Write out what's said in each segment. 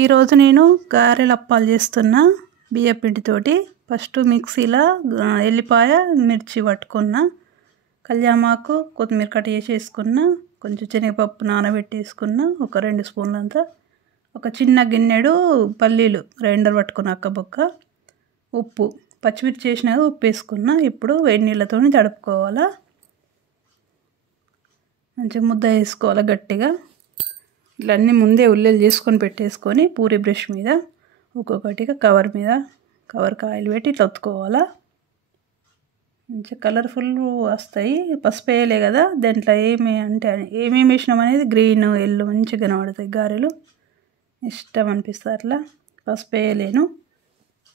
ఈరోజు నేను గారెల అప్పాలు చేస్తున్నా బియ్య పిండితోటి. ఫస్ట్ మిక్సీలో ఎల్లిపాయ మిర్చి పట్టుకున్న, కళ్యామాకు కొత్తిమీర కట్ చేసి వేసుకున్న, కొంచెం శనగపప్పు నానబెట్టేసుకున్న, ఒక 2 స్పూన్లంత, ఒక చిన్న గిన్నెడు పల్లీలు గ్రైండర్ పట్టుకున్న అక్కబొక్క, ఉప్పు, పచ్చిమిర్చి చేసినాక ఉప్పు వేసుకున్న. ఇప్పుడు వేడి నీళ్ళతో తడుపుకోవాలా, మంచిగా ముద్ద వేసుకోవాలి గట్టిగా. ఇట్లా అన్నీ ముందే ఉల్లెలు చేసుకొని పెట్టేసుకొని పూరి బ్రష్ మీద ఒక్కొక్కటిగా కవర్కి ఆయిల్ పెట్టి ఇట్లా ఒత్తుకోవాలా. మంచిగా కలర్ఫుల్ వస్తాయి. పసుపు వేయలే కదా దాంట్లో, ఏమేమి వేసినాం అనేది గ్రీన్ ఎల్లో మంచిగా కనబడతాయి గారెలు. ఇష్టం అనిపిస్తుంది అట్లా. పసుపు వేయలేను.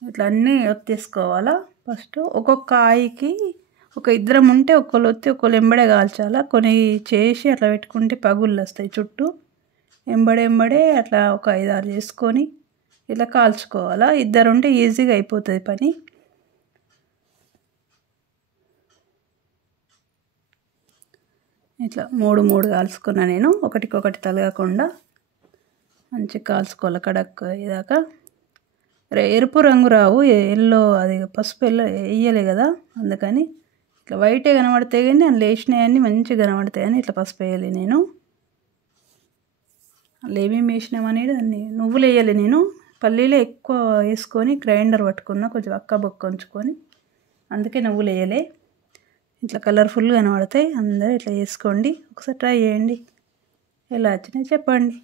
ఇట్లా అన్నీ ఒత్తేసుకోవాలా. ఫస్ట్ ఒక్కొక్క ఆయికి ఒక ఇద్దరం ఉంటే ఒకళ్ళు ఒత్తి ఒకళ్ళు ఎంబడే కాల్చాలా. కొన్ని చేసి అట్లా పెట్టుకుంటే పగుళ్ళు వస్తాయి చుట్టూ. ఎంబడే అట్లా ఒక 5-6 చేసుకొని ఇట్లా కాల్చుకోవాలా. ఇద్దరు ఉంటే ఈజీగా అయిపోతుంది పని. ఇట్లా 3 కాల్చుకున్నా నేను, ఒకటికొకటి తలగకుండా మంచిగా కాల్చుకోవాలి కడక్ ఇదాకా. ఎరుపు రంగు రావు, ఎల్లో అది పసుపు వేయలే కదా అందుకని ఇట్లా వైటే కనబడతాయి. కానీ అందులో వేసినవన్నీ మంచిగా కనబడతాయి అని ఇట్లా పసుపు వేయాలి నేను. అందులో ఏమేమి వేసినామనేది అన్నీ నువ్వులు వేయాలి నేను. పల్లీలే ఎక్కువ వేసుకొని గ్రైండర్ పట్టుకున్నా, కొంచెం అక్కబొక్క ఉంచుకొని, అందుకే నువ్వులు వేయలే. ఇట్లా కలర్ఫుల్గా కనబడతాయి. అందరూ ఇట్లా చేసుకోండి, ఒకసారి ట్రై చేయండి. ఎలా వచ్చినాయి చెప్పండి.